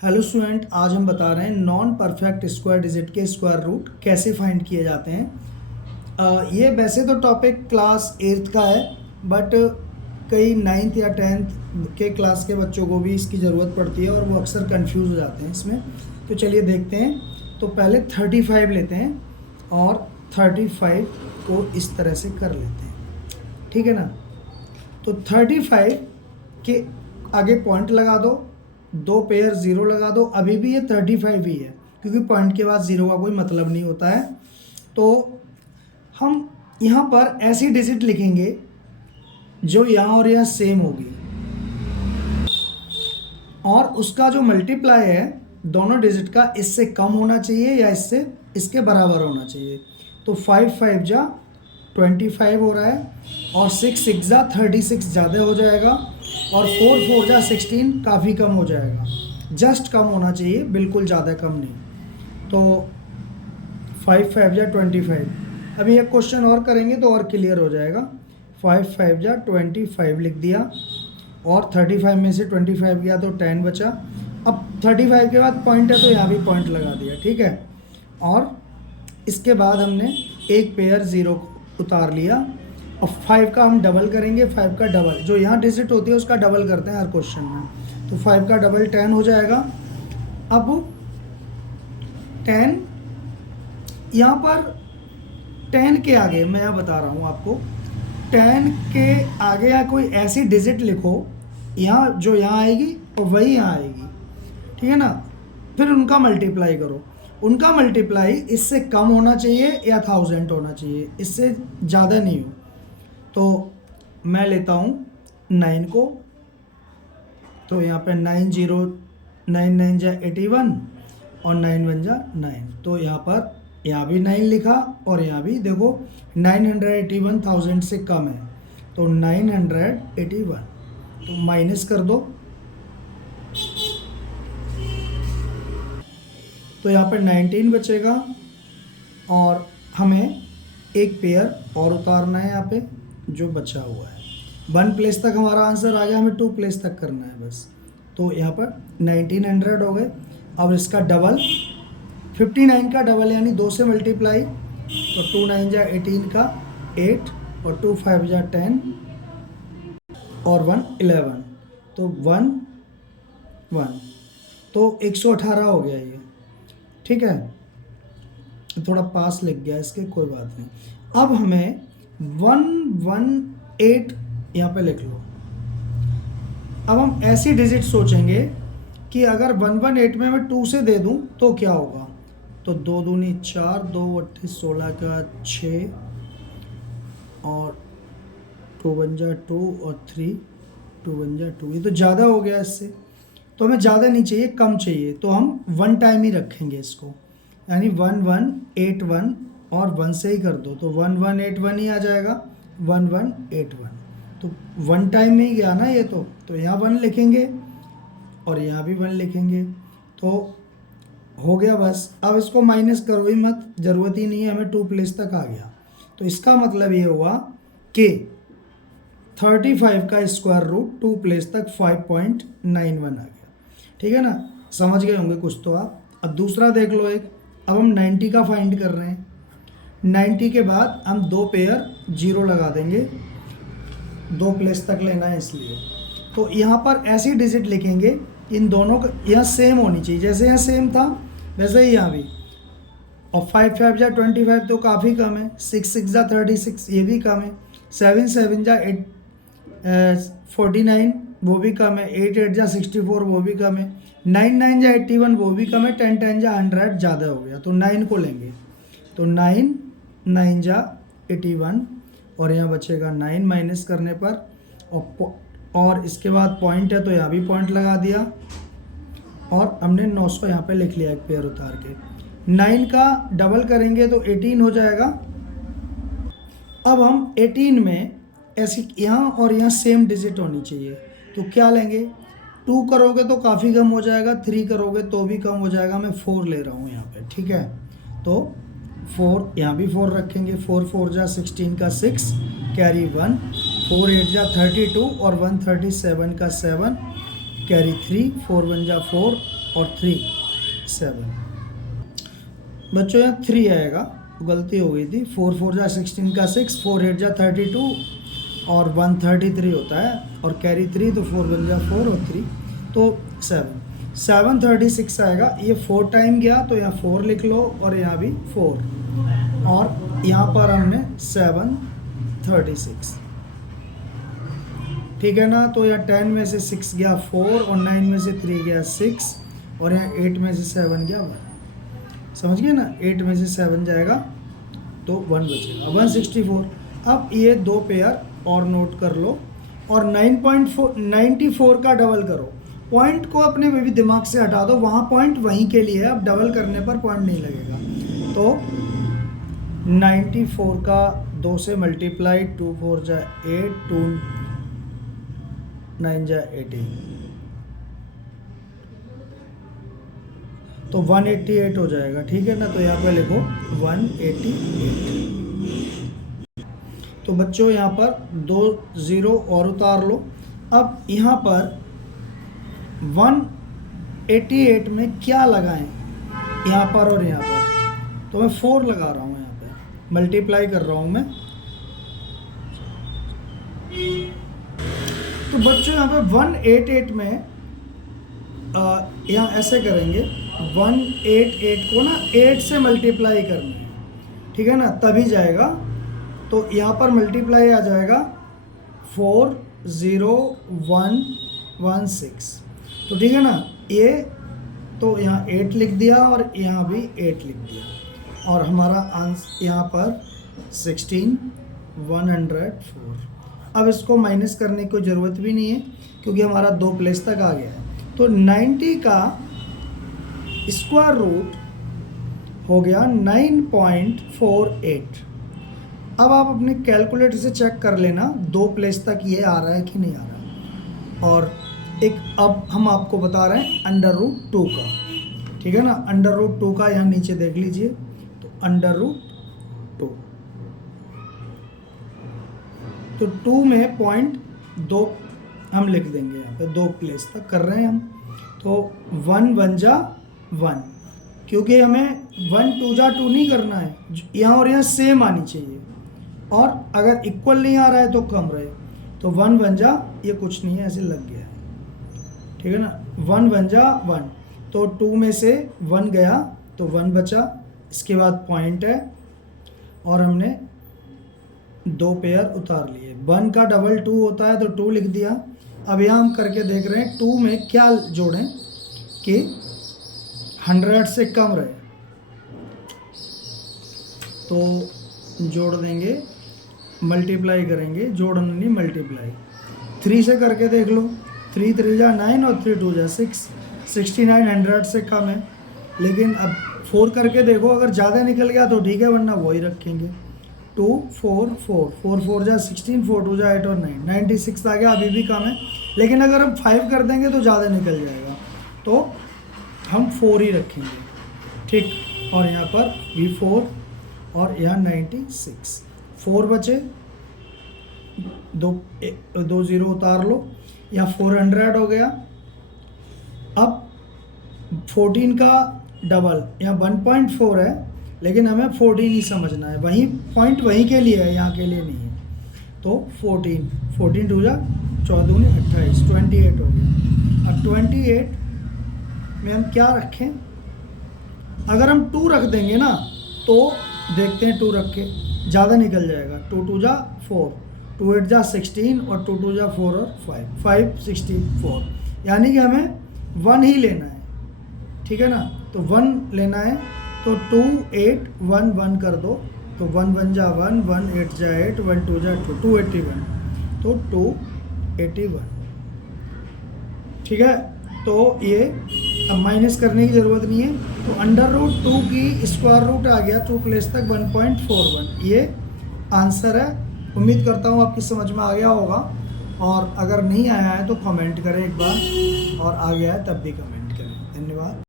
Hello student, आज हम बता रहे हैं नॉन परफेक्ट स्क्वायर डिजिट के स्क्वायर रूट कैसे फाइंड किए जाते हैं। ये वैसे तो टॉपिक क्लास 8th का है, बट कई 9th या 10th के क्लास के बच्चों को भी इसकी ज़रूरत पड़ती है और वो अक्सर कंफ्यूज हो जाते हैं इसमें। तो चलिए देखते हैं। तो पहले 35 लेते हैं और 35 को इस तरह से कर लेते हैं, ठीक है ना। तो 35 के आगे पॉइंट लगा दो, 2 पेयर ज़ीरो लगा दो, अभी भी ये 35 ही है क्योंकि पॉइंट के बाद ज़ीरो का कोई मतलब नहीं होता है। तो हम यहाँ पर ऐसी डिजिट लिखेंगे जो यहाँ और यहाँ सेम होगी और उसका जो मल्टीप्लाई है दोनों डिजिट का इससे कम होना चाहिए या इससे इसके बराबर होना चाहिए। तो 5 5 जा 25 हो रहा है और 6 6 जा 36 ज़्यादा हो जाएगा और 4 4 जा 16 काफ़ी कम हो जाएगा। जस्ट कम होना चाहिए, बिल्कुल ज़्यादा कम नहीं। तो 5 5 जा 25। अभी एक क्वेश्चन और करेंगे तो और क्लियर हो जाएगा। 5 5 जा 25 लिख दिया और 35 में से 25 गया तो 10 बचा। अब 35 के बाद पॉइंट है तो यहाँ भी पॉइंट लगा दिया, ठीक है। और इसके बाद हमने एक पेयर ज़ीरो को उतार लिया और 5 का हम डबल करेंगे। 5 का डबल जो यहाँ डिजिट होती है उसका डबल करते हैं हर क्वेश्चन में। तो 5 का डबल 10 हो जाएगा। अब 10 यहाँ पर 10 के आगे मैं यहाँ बता रहा हूँ आपको, 10 के आगे या कोई ऐसी डिजिट लिखो यहाँ जो यहाँ आएगी और वही यहाँ आएगी, ठीक है ना। फिर उनका मल्टीप्लाई करो, उनका मल्टीप्लाई इससे कम होना चाहिए या 1000 होना चाहिए, इससे ज़्यादा नहीं हो। तो मैं लेता हूँ 9 को, तो यहाँ पे 9 0 9 9 जा 81 और 9 1 जा 9। तो यहाँ भी 9 लिखा और यहाँ भी देखो 981 1000 से कम है तो 981। तो माइनस कर दो, तो यहाँ पे 19 बचेगा और हमें एक पेयर और उतारना है यहाँ पे जो बचा हुआ है। 1 प्लेस तक हमारा आंसर आ गया, हमें 2 प्लेस तक करना है बस। तो यहाँ पर 1900 हो गए। अब इसका डबल 59 का डबल यानी 2 से मल्टीप्लाई, तो 2 9 जा 18 का 8 और 2 5 जा 10 और 1 11, तो 1 1, तो 118 हो गया ये, ठीक है। थोड़ा पास लिख गया इसके, कोई बात नहीं। अब हमें 118 यहाँ पे लिख लो। अब हम ऐसी डिजिट सोचेंगे कि अगर 118 में मैं 2 से दे दूँ तो क्या होगा। तो 2 दूनी 4, 2 8 16 का 6 और 2 1 जा 2 और 3 2 1 जा 2। ये तो ज़्यादा हो गया इससे, तो हमें ज़्यादा नहीं चाहिए, कम चाहिए। तो हम 1 टाइम ही रखेंगे इसको, यानी 1181 और 1 से ही कर दो तो 1181 ही आ जाएगा, 1181। तो 1 टाइम में ही गया ना ये, तो यहाँ 1 लिखेंगे और यहाँ भी 1 लिखेंगे तो हो गया बस। अब इसको माइनस करो ही मत, ज़रूरत ही नहीं है, हमें 2 प्लेस तक आ गया। तो इसका मतलब ये हुआ कि 35 का स्क्वायर रूट 2 प्लेस तक 5.91 आ गया, ठीक है ना। समझ गए होंगे कुछ तो आप। अब दूसरा देख लो एक। अब हम 90 का फाइंड कर रहे हैं। 90 के बाद हम 2 पेयर जीरो लगा देंगे, 2 प्लेस तक लेना है इसलिए। तो यहाँ पर ऐसी डिजिट लिखेंगे इन दोनों का यहाँ सेम होनी चाहिए, जैसे यहाँ सेम था वैसे ही यहाँ भी। और 5 5 जा 25 तो काफ़ी कम है, 6 6 जा 36 ये भी कम है, 7 7 जा 49 वो भी कम है, 8 8 जा 64 वो भी कम है, 9 9 जा 81 वो भी कम है, 10 10 जा 100 ज़्यादा हो गया। तो 9 को लेंगे, तो 9 9 जा 81 और यहाँ बचेगा 9 माइनस करने पर और इसके बाद पॉइंट है तो यहाँ भी पॉइंट लगा दिया और हमने 900 यहाँ पे लिख लिया एक पेयर उतार के। 9 का डबल करेंगे तो 18 हो जाएगा। अब हम 18 में ऐसी यहाँ और यहाँ सेम डिजिट होनी चाहिए, तो क्या लेंगे। 2 करोगे तो काफ़ी कम हो जाएगा, 3 करोगे तो भी कम हो जाएगा। मैं 4 ले रहा हूँ यहाँ पे, ठीक है। तो 4 यहाँ भी 4 रखेंगे, 4 4 जा 16 का 6 कैरी 1, 4 8 जा 32 और 137 का 7 कैरी 3, 4 1 जा 4 और 3 7। बच्चों यहाँ 3 आएगा, गलती हो गई थी। 4 4 जा 16 का 6, 4 8 जा 32 और 133 होता है और कैरी 3, तो 4 1 जा 4 और 3 तो 7 736 आएगा। ये 4 टाइम गया तो यहाँ 4 लिख लो और यहाँ भी 4 और यहाँ पर हमने 736, ठीक है ना। तो यहाँ 10 में से 6 गया 4 और 9 में से 3 गया 6 और यहाँ 8 में से 7 गया 1। समझ गए ना, 8 में से 7 जाएगा तो 1 बचेगा, 164। अब ये 2 पेयर और नोट कर लो और 9.94 का डबल करो। पॉइंट को अपने में भी दिमाग से हटा दो, वहाँ पॉइंट वहीं के लिए है, अब डबल करने पर पॉइंट नहीं लगेगा। तो 94 का 2 से मल्टीप्लाई, 2 4 जा 8, 2 9 जा 18, तो 188 हो जाएगा, ठीक है ना। तो यहाँ पे लिखो 188। तो बच्चों यहाँ पर 2 0 और उतार लो। अब यहाँ पर 188 में क्या लगाएं, यहाँ पर और यहाँ पर, तो मैं 4 लगा रहा हूँ, यहाँ पे मल्टीप्लाई कर रहा हूँ मैं। तो बच्चों यहाँ पे 188 में यहाँ ऐसे करेंगे, 188 को ना 8 से मल्टीप्लाई करना है, ठीक है ना, तभी जाएगा। तो यहाँ पर मल्टीप्लाई आ जाएगा 40116, तो ठीक है ना। ये तो यहाँ 8 लिख दिया और यहाँ भी 8 लिख दिया और हमारा आंसर यहाँ पर 16104। अब इसको माइनस करने की ज़रूरत भी नहीं है क्योंकि हमारा 2 प्लेस तक आ गया है। तो 90 का स्क्वायर रूट हो गया 9.48। अब आप अपने कैलकुलेटर से चेक कर लेना 2 प्लेस तक ये आ रहा है कि नहीं आ रहा। और एक अब हम आपको बता रहे हैं अंडर रूट 2 का, ठीक है ना। अंडर रूट 2 का यहाँ नीचे देख लीजिए, तो अंडर रूट 2, तो 2 में 0.2 हम लिख देंगे, यहाँ पे 2 प्लेस तक कर रहे हैं हम। तो 1 1 जा 1, क्योंकि हमें 1 2 जा 2 नहीं करना है, यहाँ और यहाँ सेम आनी चाहिए, और अगर इक्वल नहीं आ रहा है तो कम रहे। तो 1 1 जा, ये कुछ नहीं है, ऐसे लग गया है, ठीक है ना। 1 1 जा 1, तो 2 में से 1 गया तो 1 बचा, इसके बाद पॉइंट है और हमने 2 पेयर उतार लिए। 1 का डबल 2 होता है तो 2 लिख दिया। अब यहाँ हम करके देख रहे हैं 2 में क्या जोड़ें कि 100 से कम रहे, तो जोड़ देंगे, मल्टीप्लाई करेंगे, जोड़ना नहीं मल्टीप्लाई। 3 से करके देख लो, 3 3 जा 9 और 3 2 जा 6, 69 100 से कम है। लेकिन अब 4 करके देखो, अगर ज़्यादा निकल गया तो ठीक है, वरना वही रखेंगे। 2 4 4 4 4 जा 16, 4 2 जा 8 और 9 96 आ गया, अभी भी कम है। लेकिन अगर हम 5 कर देंगे तो ज़्यादा निकल जाएगा, तो हम 4 ही रखेंगे, ठीक। और यहाँ पर भी 4 और यहाँ 96, 4 बचे, 2 0 उतार लो, यहाँ 400 हो गया। अब 14 का डबल, यहाँ 1.4 है, लेकिन हमें 14 ही समझना है, वहीं पॉइंट वहीं के लिए है, यहाँ के लिए नहीं है। तो 14 14 2 जा 14 28, 28 हो गया। अब 28 में हम क्या रखें, अगर हम 2 रख देंगे ना, तो देखते हैं 2 रख के ज़्यादा निकल जाएगा। 2 2 जा 4, 2 8 जा 16 और 2 2 जा 4 और 5 5 64, यानी कि हमें 1 ही लेना है, ठीक है ना। तो 1 लेना है, तो 2 8 1 1 कर दो, तो 1 1 जा 1, 1 8 जा 8, 1 2 जा 2, 281, तो 281, ठीक है। तो ये अब माइनस करने की ज़रूरत नहीं है, तो अंडर रूट 2 की स्क्वायर रूट आ गया 2 प्लेस तक 1.41, ये आंसर है। उम्मीद करता हूँ आपकी समझ में आ गया होगा, और अगर नहीं आया है तो कमेंट करें एक बार, और आ गया है तब भी कमेंट करें। धन्यवाद।